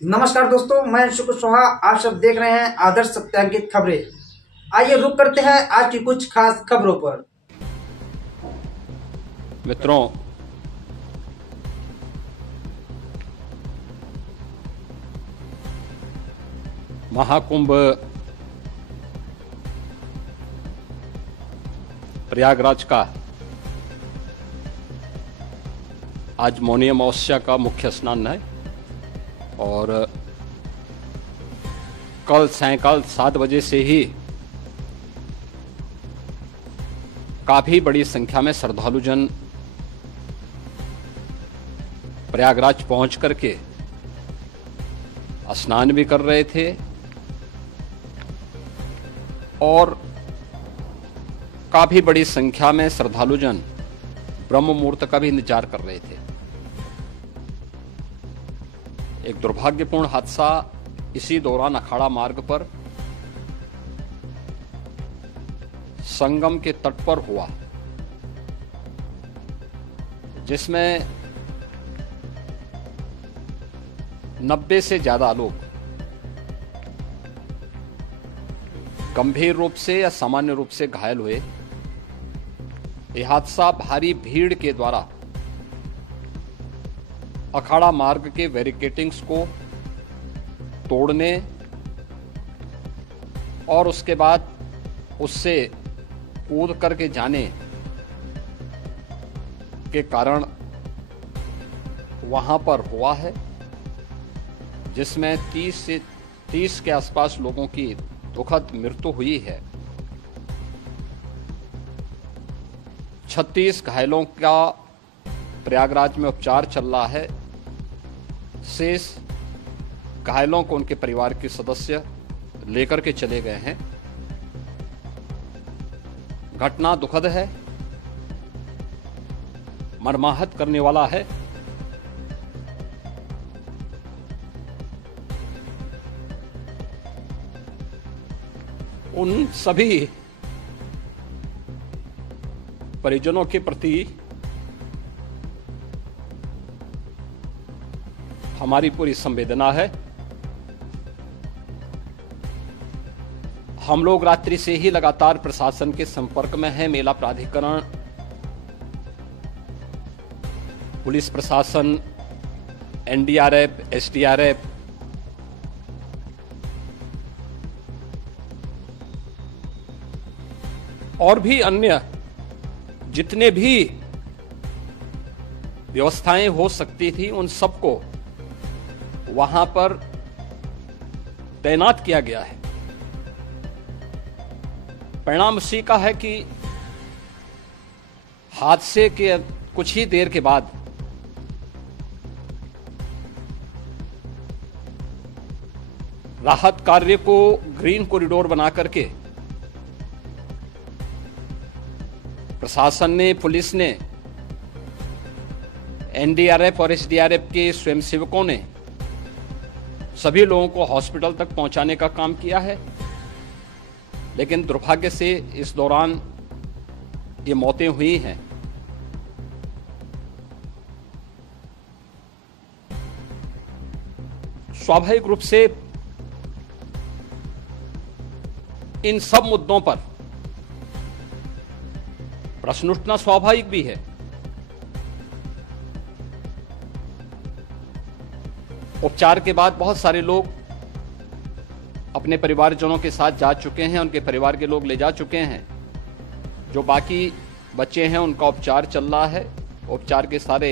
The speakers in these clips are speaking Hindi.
नमस्कार दोस्तों, मैं शुक्र सुहा। आप सब देख रहे हैं आदर्श सत्यांकित खबरें। आइए रुक करते हैं आज की कुछ खास खबरों पर। मित्रों, महाकुंभ प्रयागराज का आज मौनी अमावस्या का मुख्य स्नान है और कल सायंकाल 7 बजे से ही काफी बड़ी संख्या में श्रद्धालुजन प्रयागराज पहुंच करके स्नान भी कर रहे थे और काफी बड़ी संख्या में श्रद्धालुजन ब्रह्म मुहूर्त का भी इंतजार कर रहे थे। एक दुर्भाग्यपूर्ण हादसा इसी दौरान अखाड़ा मार्ग पर संगम के तट पर हुआ, जिसमें 90 से ज्यादा लोग गंभीर रूप से या सामान्य रूप से घायल हुए। यह हादसा भारी भीड़ के द्वारा अखाड़ा मार्ग के बैरिकेडिंग्स को तोड़ने और उसके बाद उससे कूद करके जाने के कारण वहां पर हुआ है, जिसमें 30 के आसपास लोगों की दुखद मृत्यु हुई है। 36 घायलों का प्रयागराज में उपचार चल रहा है। शेष घायलों को उनके परिवार के सदस्य लेकर के चले गए हैं। घटना दुखद है, मर्माहत करने वाला है। उन सभी परिजनों के प्रति हमारी पूरी संवेदना है। हम लोग रात्रि से ही लगातार प्रशासन के संपर्क में हैं। मेला प्राधिकरण, पुलिस प्रशासन, एनडीआरएफ, एसडीआरएफ, और भी अन्य जितने भी व्यवस्थाएं हो सकती थी उन सबको वहां पर तैनात किया गया है। परिणाम उसी का है कि हादसे के कुछ ही देर के बाद राहत कार्य को ग्रीन कॉरिडोर बना करके प्रशासन ने, पुलिस ने, एनडीआरएफ और एसडीआरएफ के स्वयंसेवकों ने सभी लोगों को हॉस्पिटल तक पहुंचाने का काम किया है। लेकिन दुर्भाग्य से इस दौरान ये मौतें हुई हैं। स्वाभाविक रूप से इन सब मुद्दों पर प्रश्न उठना स्वाभाविक भी है। उपचार के बाद बहुत सारे लोग अपने परिवारजनों के साथ जा चुके हैं, उनके परिवार के लोग ले जा चुके हैं। जो बाकी बच्चे हैं उनका उपचार चल रहा है। उपचार के सारे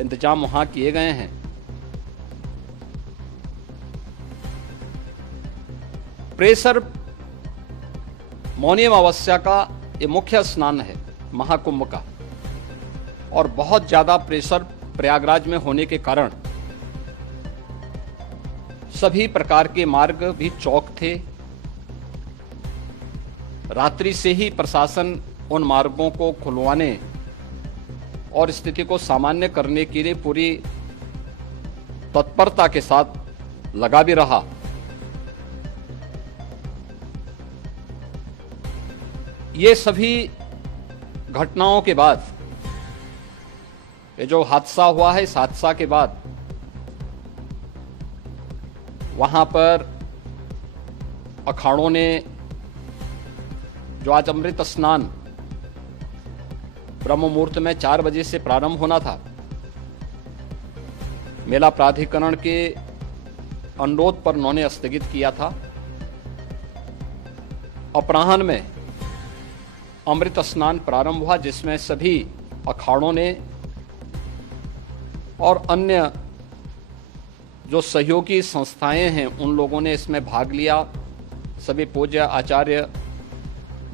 इंतजाम वहां किए गए हैं। प्रेशर मौनी अमावस्या का ये मुख्य स्नान है महाकुंभ का, और बहुत ज्यादा प्रेशर प्रयागराज में होने के कारण सभी प्रकार के मार्ग भी चौक थे। रात्रि से ही प्रशासन उन मार्गों को खुलवाने और स्थिति को सामान्य करने के लिए पूरी तत्परता के साथ लगा भी रहा। ये सभी घटनाओं के बाद, ये जो हादसा हुआ है, इस हादसा के बाद वहां पर अखाड़ों ने जो आज अमृत स्नान ब्रह्म मुहूर्त में 4 बजे से प्रारंभ होना था, मेला प्राधिकरण के अनुरोध पर उन्होंने स्थगित किया था। अपराह्न में अमृत स्नान प्रारंभ हुआ, जिसमें सभी अखाड़ों ने और अन्य जो सहयोगी संस्थाएं हैं उन लोगों ने इसमें भाग लिया। सभी पूज्य आचार्य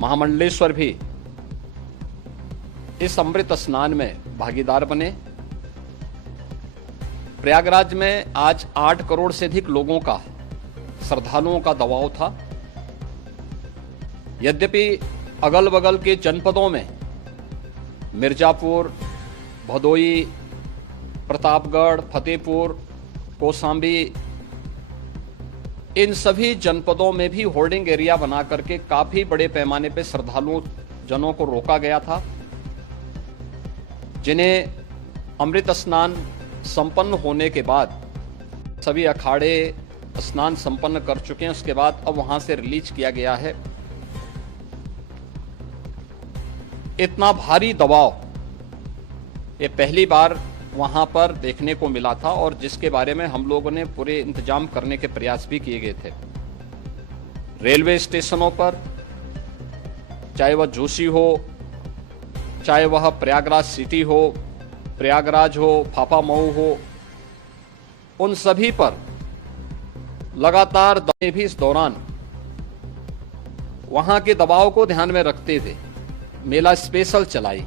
महामंडलेश्वर भी इस अमृत स्नान में भागीदार बने। प्रयागराज में आज 8 करोड़ से अधिक लोगों का, श्रद्धालुओं का दबाव था। यद्यपि अगल बगल के जनपदों में मिर्जापुर, भदोई, प्रतापगढ़, फतेहपुर, कौशाम्बी, इन सभी जनपदों में भी होल्डिंग एरिया बना करके काफी बड़े पैमाने पर श्रद्धालुओं जनों को रोका गया था, जिन्हें अमृत स्नान संपन्न होने के बाद सभी अखाड़े स्नान संपन्न कर चुके हैं। उसके बाद अब वहां से रिलीज किया गया है। इतना भारी दबाव ये पहली बार वहां पर देखने को मिला था, और जिसके बारे में हम लोगों ने पूरे इंतजाम करने के प्रयास भी किए गए थे। रेलवे स्टेशनों पर, चाहे वह जोशी हो, चाहे वह प्रयागराज सिटी हो, प्रयागराज हो, फाफामऊ हो, उन सभी पर लगातार भी इस दौरान वहां के दबाव को ध्यान में रखते हुए मेला स्पेशल चलाई।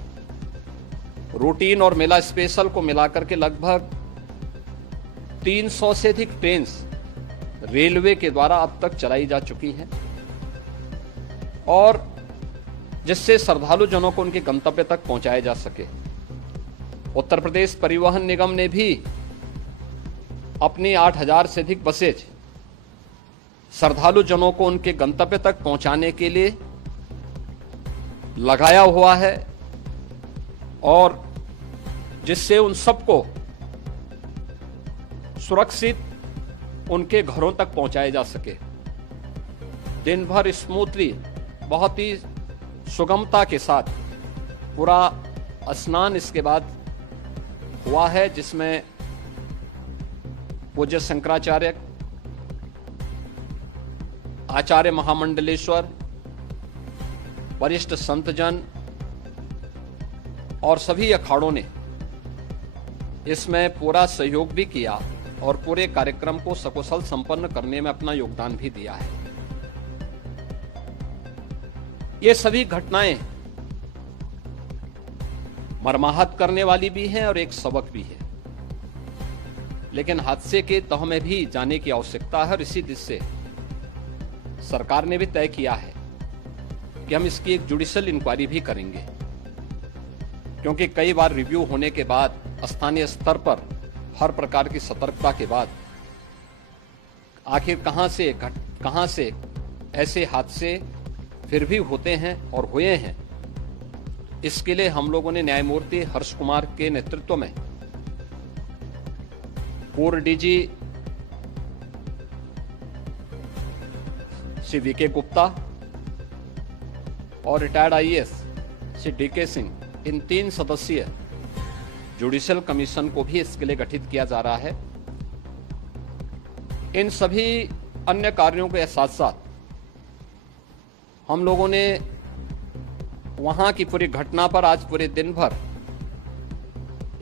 रूटीन और मेला स्पेशल को मिलाकर के लगभग 300 से अधिक ट्रेन रेलवे के द्वारा अब तक चलाई जा चुकी हैं, और जिससे श्रद्धालु जनों को उनके गंतव्य तक पहुंचाया जा सके। उत्तर प्रदेश परिवहन निगम ने भी अपनी 8000 से अधिक बसेज श्रद्धालु जनों को उनके गंतव्य तक पहुंचाने के लिए लगाया हुआ है, और जिससे उन सबको सुरक्षित उनके घरों तक पहुंचाया जा सके। दिन भर स्मूथली, बहुत ही सुगमता के साथ पूरा स्नान इसके बाद हुआ है, जिसमें पूज्य शंकराचार्य, आचार्य महामंडलेश्वर, वरिष्ठ संतजन और सभी अखाड़ों ने इसमें पूरा सहयोग भी किया और पूरे कार्यक्रम को सकुशल संपन्न करने में अपना योगदान भी दिया है। ये सभी घटनाएं मर्माहत करने वाली भी हैं और एक सबक भी है, लेकिन हादसे के तह में भी जाने की आवश्यकता है, और इसी दिशा से सरकार ने भी तय किया है कि हम इसकी एक जुडिशियल इंक्वायरी भी करेंगे, क्योंकि कई बार रिव्यू होने के बाद स्थानीय स्तर पर हर प्रकार की सतर्कता के बाद आखिर कहां से ऐसे हादसे फिर भी होते हैं और हुए हैं। इसके लिए हम लोगों ने न्यायमूर्ति हर्ष कुमार के नेतृत्व में पूर्व डीजी श्री वीके गुप्ता और retired IAS Shri DK Singh, इन 3 सदस्यीय जुडिशियल कमीशन को भी इसके लिए गठित किया जा रहा है। इन सभी अन्य कार्यों के साथ साथ हम लोगों ने वहां की पूरी घटना पर आज पूरे दिन भर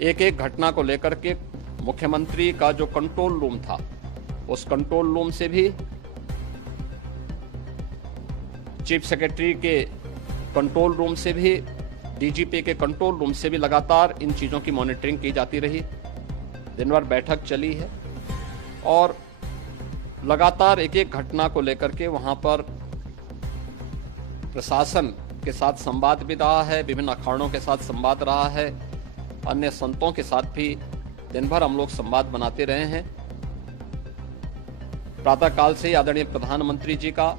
एक एक घटना को लेकर के मुख्यमंत्री का जो कंट्रोल रूम था, उस कंट्रोल रूम से भी, चीफ सेक्रेटरी के कंट्रोल रूम से भी, डीजीपी के कंट्रोल रूम से भी लगातार इन चीज़ों की मॉनिटरिंग की जाती रही। दिन भर बैठक चली है और लगातार एक एक घटना को लेकर के वहां पर प्रशासन के साथ संवाद भी रहा है, विभिन्न अखाड़ों के साथ संवाद रहा है, अन्य संतों के साथ भी दिन भर हम लोग संवाद बनाते रहे हैं। प्रातःकाल से आदरणीय प्रधानमंत्री जी का,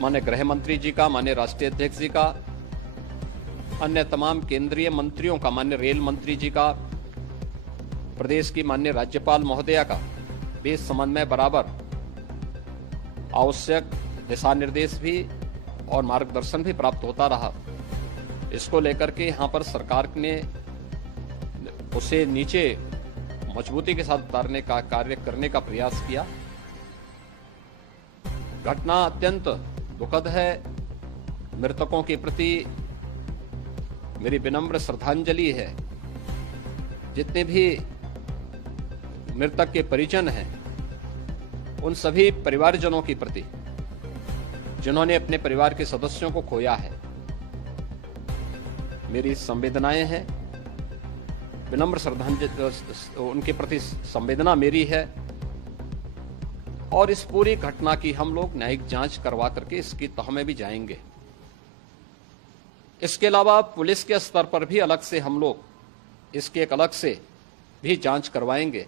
माननीय गृह मंत्री जी का, माननीय राष्ट्रीय अध्यक्ष जी का, अन्य तमाम केंद्रीय मंत्रियों का, माननीय रेल मंत्री जी का, प्रदेश की माननीय राज्यपाल महोदया का, भी इस संबंध में बराबर आवश्यक दिशा निर्देश भी और मार्गदर्शन भी प्राप्त होता रहा। इसको लेकर के यहाँ पर सरकार ने उसे नीचे मजबूती के साथ उतारने का कार्य करने का प्रयास किया। घटना अत्यंत दुखद है। मृतकों के प्रति मेरी विनम्र श्रद्धांजलि है। जितने भी मृतक के परिजन हैं, उन सभी परिवारजनों के प्रति जिन्होंने अपने परिवार के सदस्यों को खोया है, मेरी संवेदनाएं हैं। विनम्र श्रद्धांजलि उनके प्रति संवेदना मेरी है। और इस पूरी घटना की हम लोग न्यायिक जांच करवा करके इसकी तह में भी जाएंगे। इसके अलावा पुलिस के स्तर पर भी अलग से हम लोग इसके एक अलग से भी जांच करवाएंगे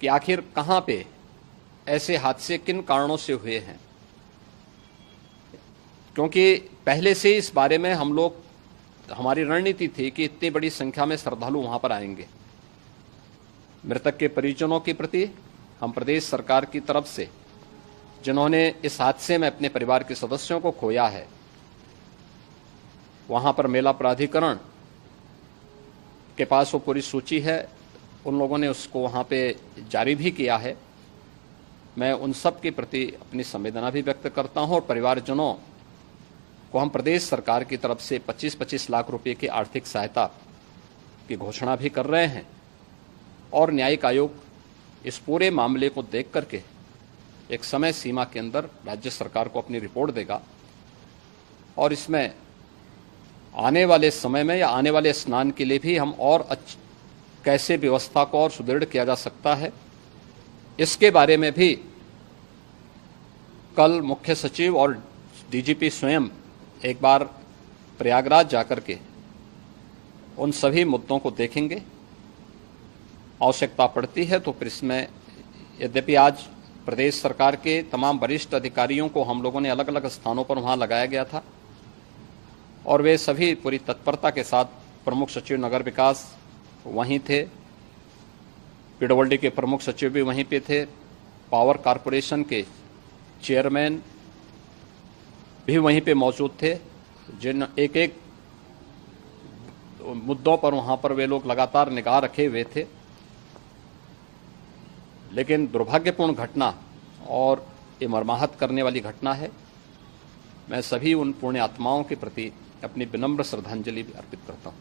कि आखिर कहां पे ऐसे हादसे किन कारणों से हुए हैं, क्योंकि पहले से इस बारे में हम लोग हमारी रणनीति थी कि इतनी बड़ी संख्या में श्रद्धालु वहां पर आएंगे। मृतक के परिजनों के प्रति हम प्रदेश सरकार की तरफ से, जिन्होंने इस हादसे में अपने परिवार के सदस्यों को खोया है, वहां पर मेला प्राधिकरण के पास वो पूरी सूची है। उन लोगों ने उसको वहां पे जारी भी किया है। मैं उन सब के प्रति अपनी संवेदना भी व्यक्त करता हूं और परिवारजनों को हम प्रदेश सरकार की तरफ से 25-25 लाख रुपए की आर्थिक सहायता की घोषणा भी कर रहे हैं। और न्यायिक आयोग इस पूरे मामले को देख करके एक समय सीमा के अंदर राज्य सरकार को अपनी रिपोर्ट देगा और इसमें आने वाले समय में या आने वाले स्नान के लिए भी हम और कैसे व्यवस्था को और सुदृढ़ किया जा सकता है, इसके बारे में भी कल मुख्य सचिव और डीजीपी स्वयं एक बार प्रयागराज जाकर के उन सभी मुद्दों को देखेंगे। आवश्यकता पड़ती है तो फिर इसमें, यद्यपि आज प्रदेश सरकार के तमाम वरिष्ठ अधिकारियों को हम लोगों ने अलग अलग स्थानों पर वहां लगाया गया था और वे सभी पूरी तत्परता के साथ, प्रमुख सचिव नगर विकास वहीं थे, पीडब्ल्यूडी के प्रमुख सचिव भी वहीं पे थे, पावर कारपोरेशन के चेयरमैन भी वहीं पे मौजूद थे, जिन एक एक मुद्दों पर वहां पर वे लोग लगातार निगाह रखे हुए थे। लेकिन दुर्भाग्यपूर्ण घटना और ये मर्माहत करने वाली घटना है। मैं सभी उन पुण्य आत्माओं के प्रति अपनी विनम्र श्रद्धांजलि अर्पित करता हूं।